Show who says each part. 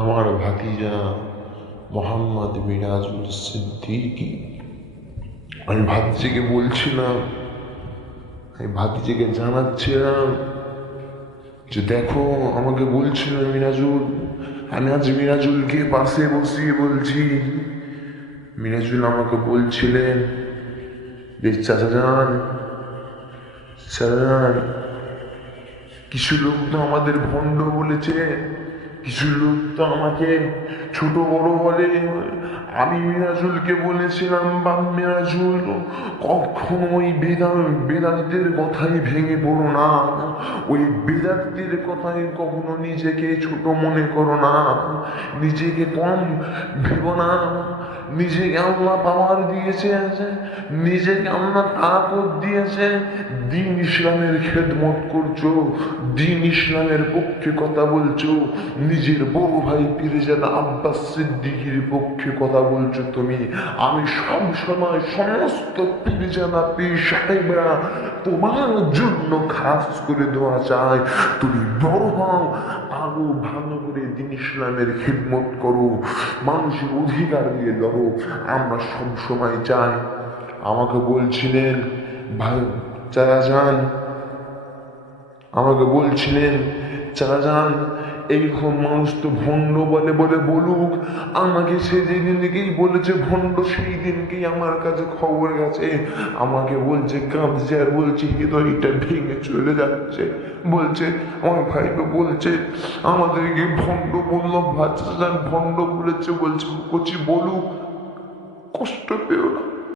Speaker 1: আমার ভাতিজা মোহাম্মদ মিরাজুল সিদ্দিকি। আমি ভাতিজিকে বলছিলাম, আমি ভাতিজিকে জানাচ্ছিলাম যে দেখো, আমাকে বলছিল মিরাজুল, আমি আজ মিরাজুলকে পাশে বসিয়ে বলছি। মিরাজুল আমাকে বলছিলেন যে চাচা যান চাচা যান কিছু লোক তো আমাদের ভণ্ড বলেছে। কিছু লোক তো আমাকে ছোট বড় বলে, আমি মিরাজুলকে বলেছিলাম বা মিরাজুল কখনো ওই বেদা, বেদান্তের কথাই ভেঙে পড়ো না। ওই বেদান্তের কথাই কখনো নিজেকে ছোট মনে করো না। নিজেকে কম ভেবো না। নিজেকে আল্লাহ পাওয়ার দিয়েছে, নিজেকে আল্লাহ তাকত দিয়েছে। দিন ইসলামের খেদমত করছ, দিন ইসলামের পক্ষে কথা বলছো নিজের বড় ভাই পিরেজাদা আব্বাস সিদ্দিকির পক্ষে কথা বলছো তুমি। আমি সব সময় সমস্ত পিরেজাদা পীর সাহেবরা তোমার জন্য খাস করে দোয়া চাই। তুমি বড় হও, আরও ভালো করে দিন ইসলামের খিদমত করো, মানুষের অধিকার দিয়ে লড়ো। আমরা সব সময় চাই। আমাকে বলছিলেন, ভাই, চাচা যান। আমাকে বলছিলেন, চাচা যান এইরকম মানুষ তো ভণ্ড বলে বলে বলুক। আমাকে সে যেদিনকেই বলেছে ভণ্ড, সেই দিনকেই আমার কাছে খবর গেছে। আমাকে বলছে, কাঁদছে আর বলছে, হৃদয়টা ভেঙে চলে যাচ্ছে। বলছে, আমার ভাইকে বলছে, আমাদেরকে ভণ্ড বলল বাচ্চা যান ভণ্ড বলেছে। বলছে কচি বলুক, কষ্ট পেও না।